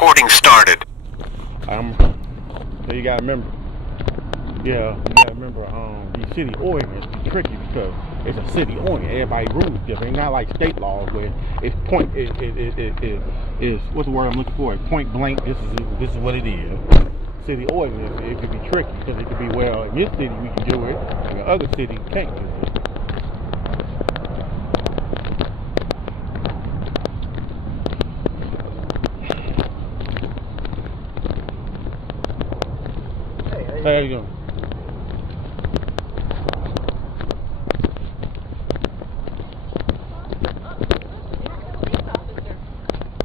Recording started. So you gotta remember, these city ordinances be tricky because it's a city ordinance. Everybody rules different. It's not like state laws where it's point. Is what's the word I'm looking for? It's point blank. This is what it is. City ordinance, it could be tricky because it could be, well, in this city we can do it, in the other city you can't do it. Hey, how you doing?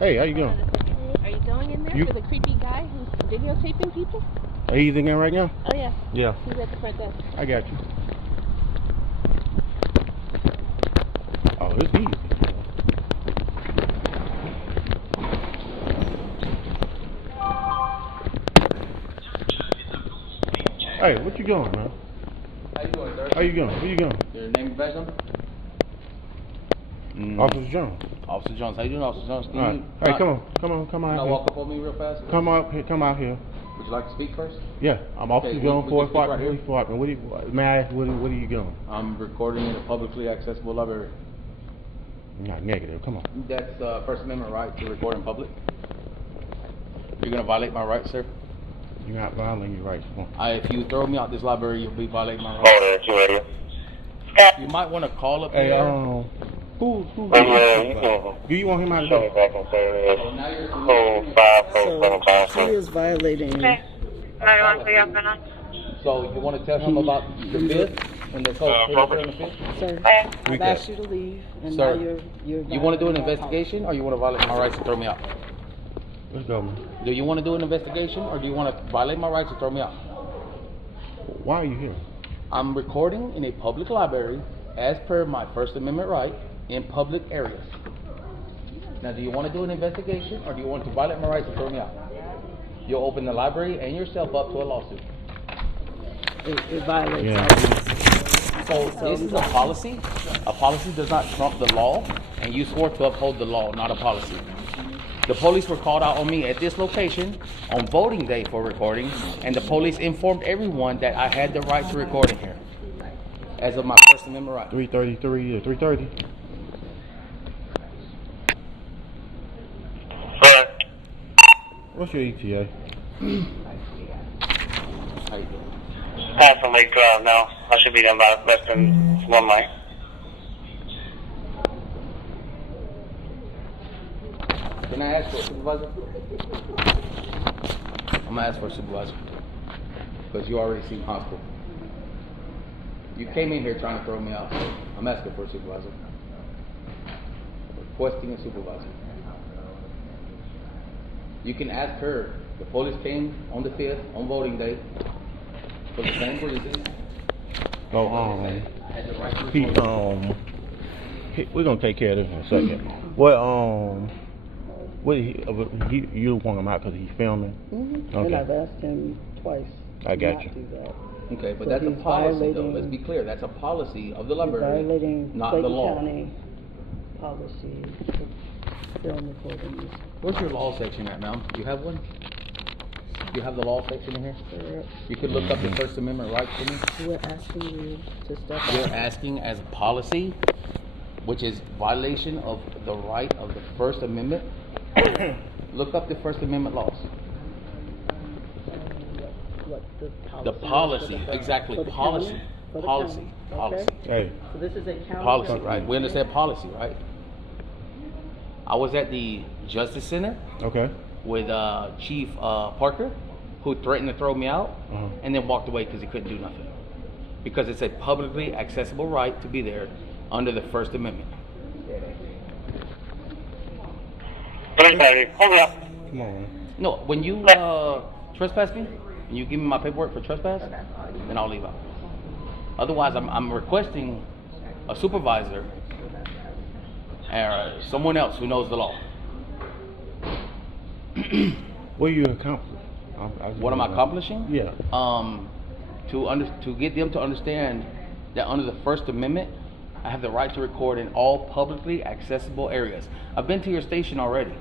Hey, how you doing? Are you going in there for the creepy guy who's videotaping people? Are you in there right now? Oh, yeah. Yeah. He's at the front desk. I got you. Oh, it's easy. Hey, what you going, man? How you doing, sir? How you going? Where you going? Your name and badge number? Officer Jones. Officer Jones. How you doing, Officer Jones? All right. Hey, come on out Can I here. walk up on me real fast? Come out here. Would you like to speak first? Yeah, I'm Officer Jones, we can speak right here. May I ask, what are you doing? I'm recording in a publicly accessible library. Not negative, come on. That's First Amendment right to record in public. You're going to violate my rights, sir? You're not violating your rights. Come on. If you throw me out this library, you'll be violating my rights. You might want to call up here. Who? Do you want him out of there? So he is violating. So you want to tell him about the fifth and the code on the fifth? Sir, I've asked you to leave, and Sir, now you're you want to do an investigation, or you want to violate my rights and throw me out? Let's go, man. Do you want to do an investigation, or do you want to violate my rights and throw me out? Why are you here? I'm recording in a public library as per my First Amendment right in public areas. Now, do you want to do an investigation, or do you want to violate my rights and throw me out? You'll open the library and yourself up to a lawsuit. It violates. Yeah. So this is a policy. A policy does not trump the law, and you swore to uphold the law, not a policy. The police were called out on me at this location on voting day for recording, and the police informed everyone that I had the right to record in here as of my First Amendment right. 333 or 330? What's your ETA? How you doing? Passing Lake Drive now. I should be done by less than 1 minute. Can I ask for a supervisor? I'm gonna ask for a supervisor because you already seem hostile. You came in here trying to throw me out. So I'm asking for a supervisor. Requesting a supervisor. You can ask her. The police came on the 5th on voting day for the same reason. We're gonna take care of this in a second. You want him out because he's filming? Mm-hmm. Okay. And I've asked him twice. I got you. To do that. Okay, but So that's a he's policy, though. violating- Let's be clear. That's a policy of the He's library, violating not the Clayton law. County policy for film recordings. Where's your law section at, ma'am? Do you have one? Do you have the law section in here? Sir, You could look up the First Amendment right for me. we're asking you to step You're out. asking as a policy, which is violation of the right of the First Amendment. Look up the First Amendment laws. What The policy, exactly, for the policy, county? For the policy, county, policy, okay? Hey, So this is a county. policy, government. right? We understand policy, right? I was at the Justice Center okay. with Chief Parker, who threatened to throw me out, and then walked away because he couldn't do nothing. Because it's a publicly accessible right to be there under the First Amendment. Hold up. Come on, man. No, when you trespass me, and you give me my paperwork for trespass, then I'll leave out. Otherwise, I'm requesting a supervisor or someone else who knows the law. What are you accomplishing? What am I accomplishing? Yeah. To get them to understand that under the First Amendment, I have the right to record in all publicly accessible areas. I've been to your station already.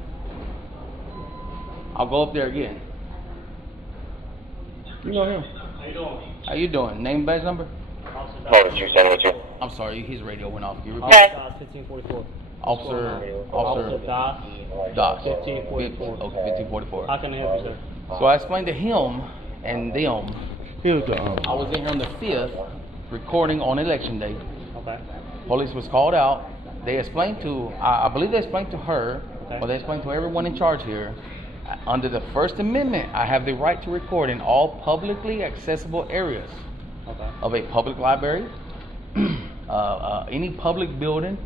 I'll go up there again. You know him. How you doing? Name, badge number? Notice you sent it to. I'm sorry, his radio went off. You repeat? Okay. 1544. Officer Das. Das. 1544. Okay, 1544. How can I help you, sir? So I explained to him and them. Here's the I was in here on the 5th, recording on election day. Okay. Police was called out. They explained to, I believe they explained to her, Okay. or they explained to everyone in charge here, under the First Amendment, I have the right to record in all publicly accessible areas Okay. of a public library, any public building.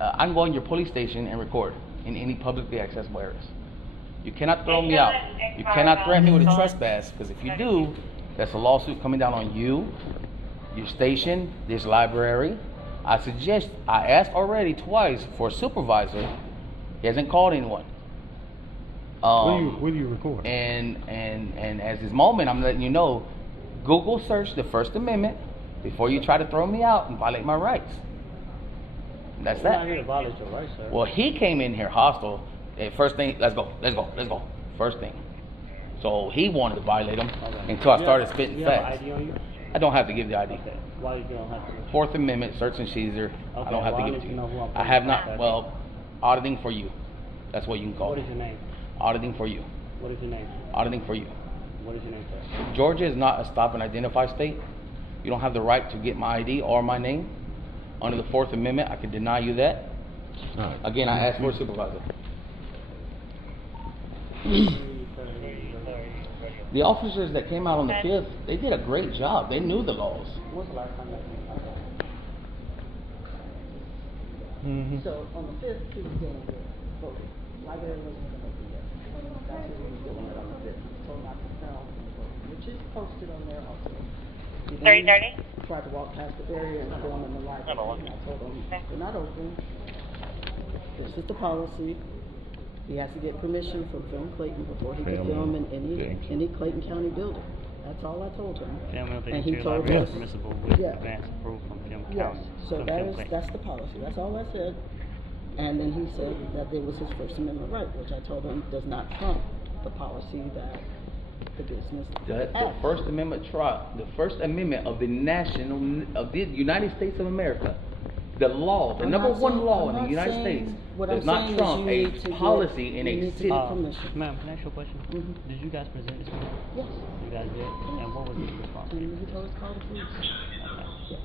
I can go in your police station and record in any publicly accessible areas. You cannot throw me out. You cannot threaten me with a trespass, because if you do, that's a lawsuit coming down on you, your station, this library. I asked already twice for a supervisor. He hasn't called anyone. where do you record? And as this moment, I'm letting you know, Google search the First Amendment before you try to throw me out and violate my rights. That's We're not here that. to violate your rights, sir. Well, he came in here hostile. First thing, let's go. First thing. So he wanted to violate him Okay. until I You started have- spitting you have facts. an ID on you? I don't have to give the ID. Okay. Why you don't have to? Fourth Amendment, search and seizure. I Okay, don't have well, to I give it to need to know who you. I'm I have putting not. in Well, auditing for you. That's what you can call What it. is your name? Auditing for you. What is your name? Auditing for you. What is your name, sir? Georgia is not a stop and identify state. You don't have the right to get my ID or my name. Under the Fourth Amendment, I can deny you that. All right. Again, I asked for a supervisor. The officers that came out on the 5th, they did a great job. They knew the laws. When's the last time that came out? Mm-hmm. So on the 5th, he was dealing with voting. Library wasn't going to open yet. That's what he was dealing with on the 5th. He told not to film the voting, which is posted on there also. He then 30:30? tried to walk past the barrier and film in the library. And I told him, we're not open. This is the policy. He has to get permission from Film Clayton before he can film in any Clayton County building. That's all I told him. Film of the And he interior told library us- is permissible with Yeah. advance approval from Film Yes, County. so from that Film is, Clayton. that's the policy, that's all I said. And then he said that it was his First Amendment right, which I told him does not trump the policy that the business That's the has. First Amendment the First Amendment of the United States of America. The law, the I'm number not one saying- law I'm in the not United saying- States what does I'm not saying is trump you a need to policy get- in you a need to city. get permission. Ma'am, can I ask you a question? Mhm. Did you guys present this to me? Yes, You guys did? And what was the response? and he told us to call the police. Yeah.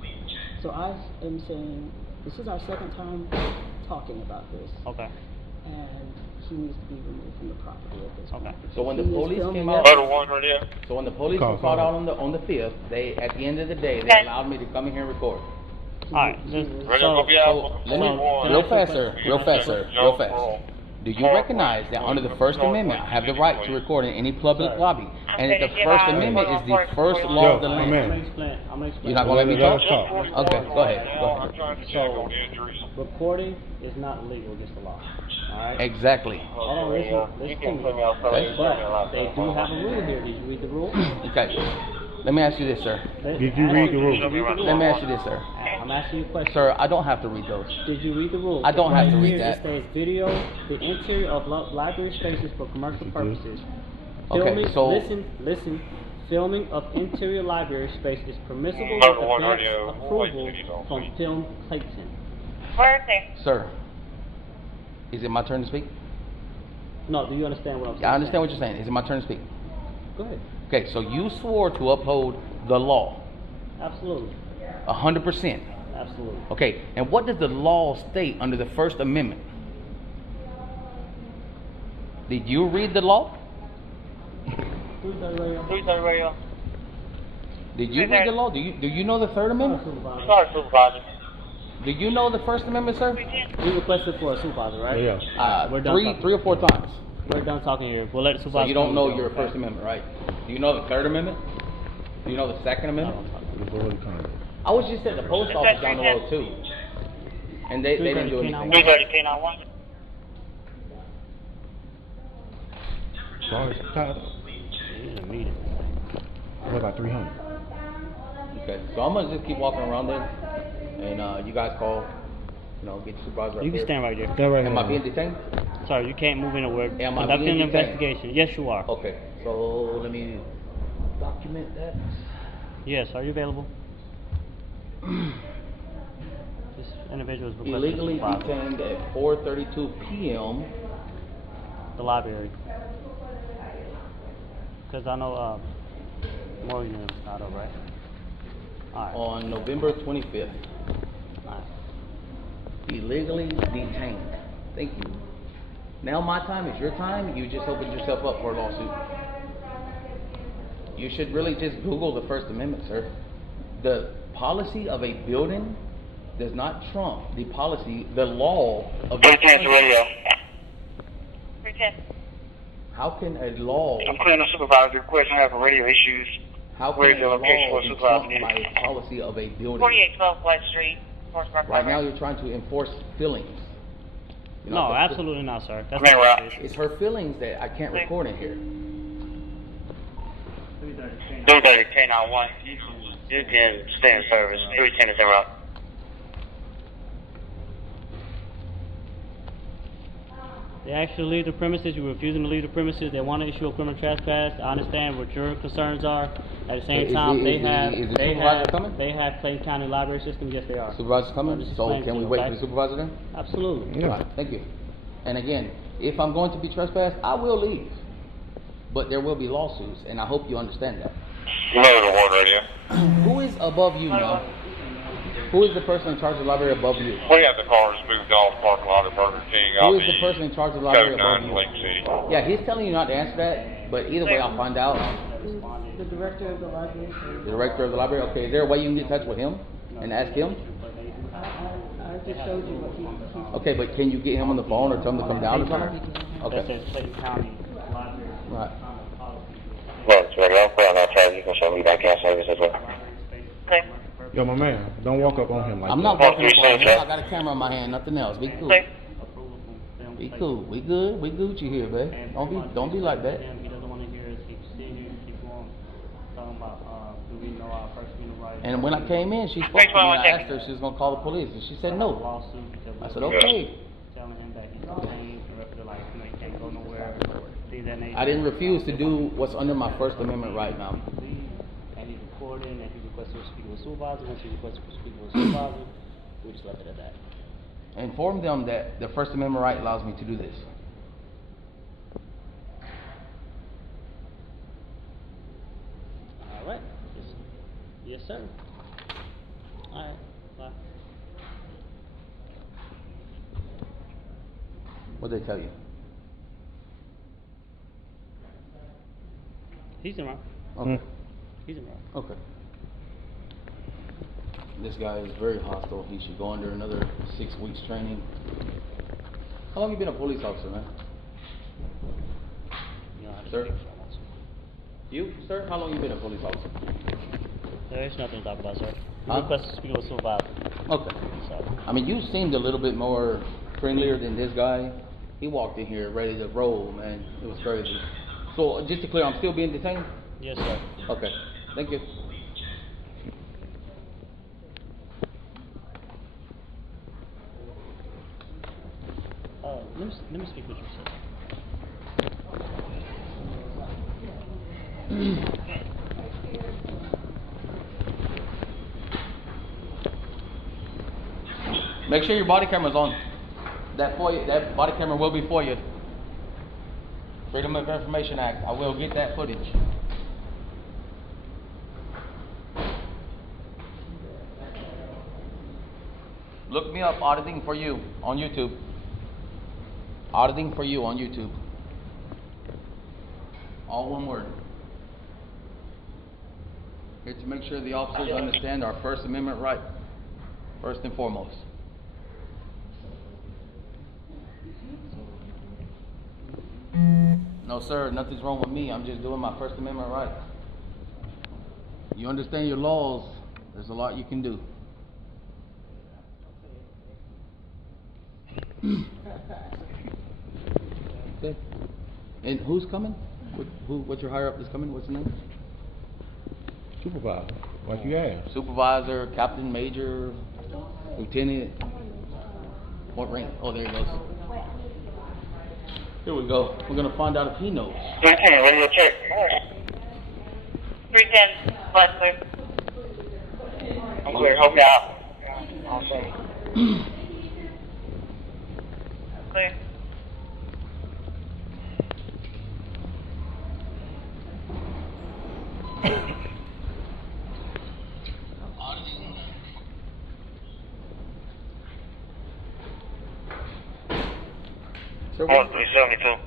So I am saying, this is our second time talking about this, Okay. and he needs to be removed from the property at this point. Okay. So when the He is police filming came it. out, Total one right there. so when the police Call, were called call. out on the 5th, they at the end of the day they Okay. allowed me to come in here and record. Alright, just, Ready to go be out. So let me real fast, sir. Real fast. Do you recognize that under the First Amendment, I have the right to record in any public lobby, and that the First Amendment is the first law of the Yo, land? man. I'm gonna explain. You're not gonna let me Let us talk? talk. Okay, go ahead. So, recording is not legal against the law. Alright? Exactly. Hold on, listen to me. Okay. But they do have a rule here. Did you read the rule? Okay. Let me ask you this, sir. Did you read the rules? Let me ask you this, sir. I'm asking you a question. Sir, I don't have to read those. Did you read the rules? I don't have to Right read here, that. It says video, the interior of library spaces for commercial purposes. Okay, Filming, so- listen. Filming of interior library space is permissible Number with one advance radio. approval from Film Clayton. Where is he? Sir, is it my turn to speak? No, do you understand what I'm saying? I understand what you're saying. Is it my turn to speak? Go ahead. Okay, so you swore to uphold the law, Absolutely. 100%. Absolutely. Okay, and what does the law state under the First Amendment? Did you read the law? Who's that radio? Who's on the radio? Did you read the law? Do you know the Third Amendment? Supervisor. Sorry, Supervisor. Do you know the First Amendment, sir? We requested for a supervisor, right? Yeah. We're done talking. Three or four times. We're done talking here. We'll let the So supervisor. you don't come know and go, your okay? First Amendment, right? Do you know the Third Amendment? Do you know the Second Amendment? The board of conduct. I was just at the post office down the road too, and they didn't do anything. 330 K91. Sorry, tied up. It's a meeting. What about 300? Okay, so I'm gonna just keep walking around there, and you guys call, get your supervisor. You up can there. stand right there. That right Am I here. being detained? Sir, you can't move anywhere. Am I Conducting being an detained? investigation. Yes, you are. Okay, so let me document that. Yes, are you available? This individual is requesting Illegally supervisor. detained at 4:32 p.m. The library. Because I know Morgan is not up, right? Alright. on November 25th. Alright. Illegally detained. Thank you. Now my time is your time. You just opened yourself up for a lawsuit. You should really just Google the First Amendment, sir. The policy of a building does not trump the policy, the law of the 310 radio. 310. How can a law, I'm clearing the supervisor. Request I have radio issues. how can Where's a your location law for be supervisor trumped by needed? a policy of a building? 4812 West Street. Right now you're trying to enforce feelings. You're No, not- absolutely not, sir. That's Come here, not Rob. what it is. It's her feelings that I can't record in here. 330 K91. You can stay in service. 310 is en route. They actually leave the premises. You're refusing to leave the premises. They want to issue a criminal trespass. I understand what your concerns are. At the same Is time, the- they is the- have is the supervisor coming? they have Clay County Library System. Yes, they are. Supervisor's coming, Just so explain can to we you, wait okay? for the supervisor then? Absolutely. All right, thank you. And again, if I'm going to be trespassed, I will leave. But there will be lawsuits, and I hope you understand that. Lower the ward radio. Who is above you now? Who is the person in charge of the library above you? We have the cars moved off parking lot of Burger King. Who is the person in charge of the library Code above 9 you? Lake City. Yeah, he's telling you not to answer that, but either way I'll find out. The director of the library. The director of the library, okay, is there a way you can get in touch with him and ask him? I just showed you what he. Okay, but can you get him on the phone or tell him to come down or something? That Okay, says Clay County Library. right. Lower the radio. I'll put on outside. You can show me back in service as well. Okay. Yo, my man, don't walk up on him like I'm that. not walking up on him, Okay. I got a camera in my hand, nothing else, be cool. Okay. Be cool, we good, we Gucci here, babe. Don't be like that. He doesn't want to hear us keep sitting here and keep on talking about do we know our First Amendment rights. And when I came in, she spoke to me and I asked her if she was gonna call the police, and she said no. Lawsuit because I we're said, okay. telling him that he's detained, the rest of the life, he can't go nowhere, things of that nature. I didn't refuse to do what's under my First Amendment right now. And he's recording, and he requested to speak with a supervisor. Once he requested to speak with a supervisor, we just left it at that. Inform them that the First Amendment right allows me to do this. All right. Yes, sir. All right. Bye. What'd they tell you? He's around. Okay. He's around. Okay. This guy is very hostile. He should go under another 6 weeks training. How long have you been a police officer, man? You know how to Sir? speak if I want to. You, sir? How long have you been a police officer? There's nothing to talk about, sir. He Huh? requested to speak with a supervisor. Okay. So, I mean, you seemed a little bit more friendlier than this guy. He walked in here ready to roll, man. It was crazy. So, just to clear, I'm still being detained? yes, sir. Okay. Thank you. Let me speak with you, sir. Make sure your body camera's on. That body camera will be for you. Freedom of Information Act. I will get that footage. Look me up, Auditing for You on YouTube. Auditing for You on YouTube. All one word. Here to make sure the officers understand our First Amendment right, first and foremost. No, sir, nothing's wrong with me. I'm just doing my First Amendment right. You understand your laws, there's a lot you can do. Okay. And who's coming? What's your higher up that's coming? What's the name? Supervisor, like you asked. Supervisor, Captain, Major, Lieutenant. What rank? Oh, there he goes. Here we go. We're gonna find out if he knows. 310, radio check. 310, flight clear. I'm clear, hope you out. Awesome. Clear. Sir, 1372.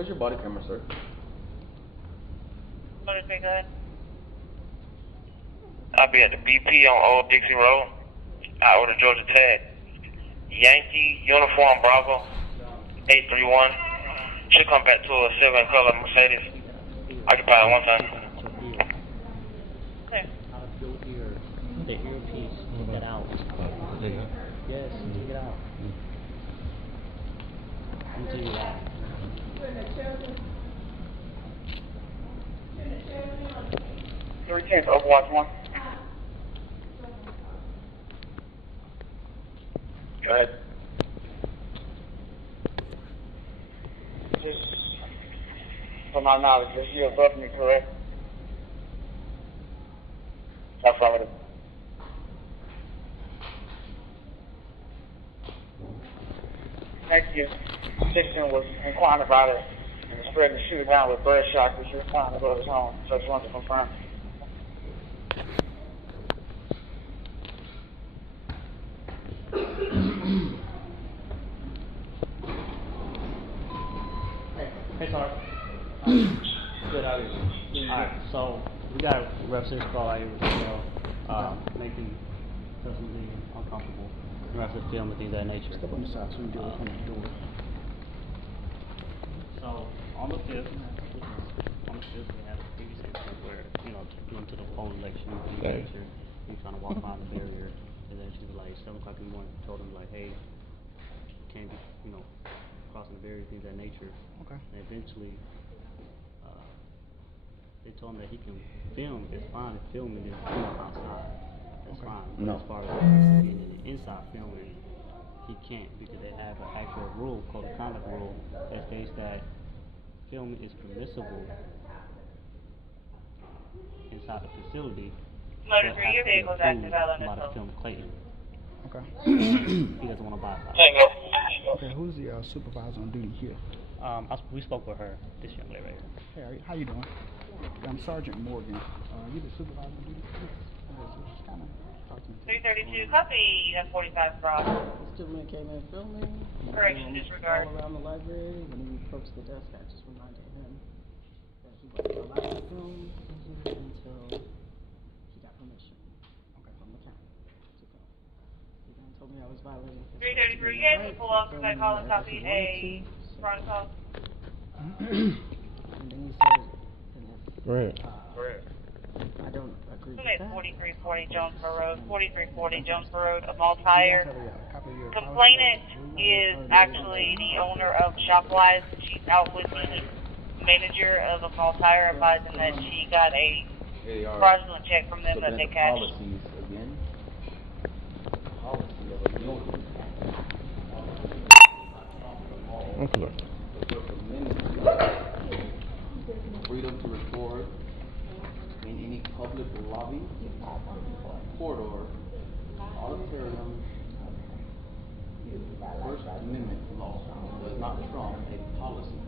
where's your body camera, sir? Motor 3, go ahead. I'll be at the BP on Old Dixie Road, out with the Georgia tag. Yankee Uniform Bravo 831. Should come back to a silver and color Mercedes. Occupied one time. Clear. The earpiece, take that out. Yes, take it out. Let me tell you that. Overwatch 1. Go ahead. Just, from my knowledge, you're above me, correct? Affirmative. Next year, Dixon was inquiring about it and was spreading the shooter down with birdshot, which was trying to go to his home. So I just wanted to confirm. Hey, sorry. Good, how are you? Alright, so we got a reference call out here with making personally uncomfortable. Reference film and things of that nature. Step on the side so we can open the door. So on the 5th, we had a previous incident where, went to the phone election, he trying to walk behind the barrier, and then she was like 7 o'clock in the morning, told him like, hey, can't be, crossing the barrier, things of that nature. Okay. And eventually, they told him that he can film, it's fine if filming is outside. That's fine. But as far as being in the inside filming, he can't because they have an actual rule called the conduct rule that states that filming is permissible inside the facility. Motor 3, your vehicle is active, Island by the Assault. film Clayton. Okay. He doesn't want to buy it. Okay, who's the supervisor on duty here? We spoke with her, this young lady right here. Hey, how you doing? I'm Sergeant Morgan. You the supervisor on duty? Just kind of talking to 332, copy, F45 Broad. This gentleman came in filming. Correction, disregard. All around the library. When he approached the desk, I just reminded him that he wasn't allowed to film until he got permission from the county to film. He then told me I was violating his 333, yes, we pull off because I call a copy A protocol. And then he said, Right. I don't agree with It's that. 4340 Jonesboro Road, 4340 Jonesboro Road, a mall-tire. Complainant is actually the owner of Shopwise. She's out with the manager of a mall-tire advising that she got a fraudulent check from them that they cashed. Policies again. Policy of a building. Okay. Freedom to record in any public lobby, corridor, auditorium. First Amendment law does not trump a policy,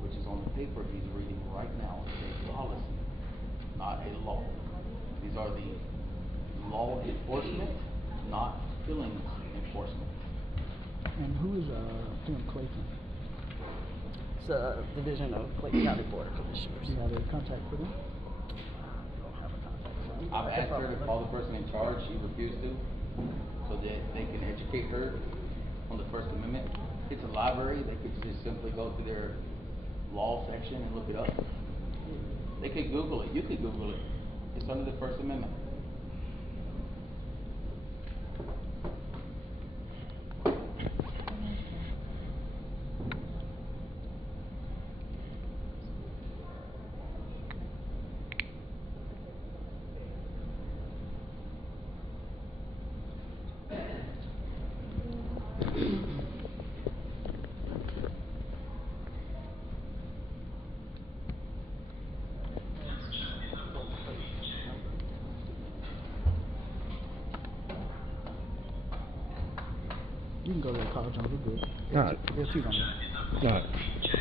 which is on the paper he's reading right now. It's a policy, not a law. These are the law enforcement, not feelings enforcement. And who is Tim Clayton? It's a division of Clayton County Board of Commissioners. Do you have a contact with him? I don't have a contact with him. I've asked her to call the person in charge. She refused to, so that they can educate her on the First Amendment. It's a library. They could just simply go to their law section and look it up. They could Google it. You could Google it. It's under the First Amendment. can go to the car, John. We're good. All right. There's two on there. All right.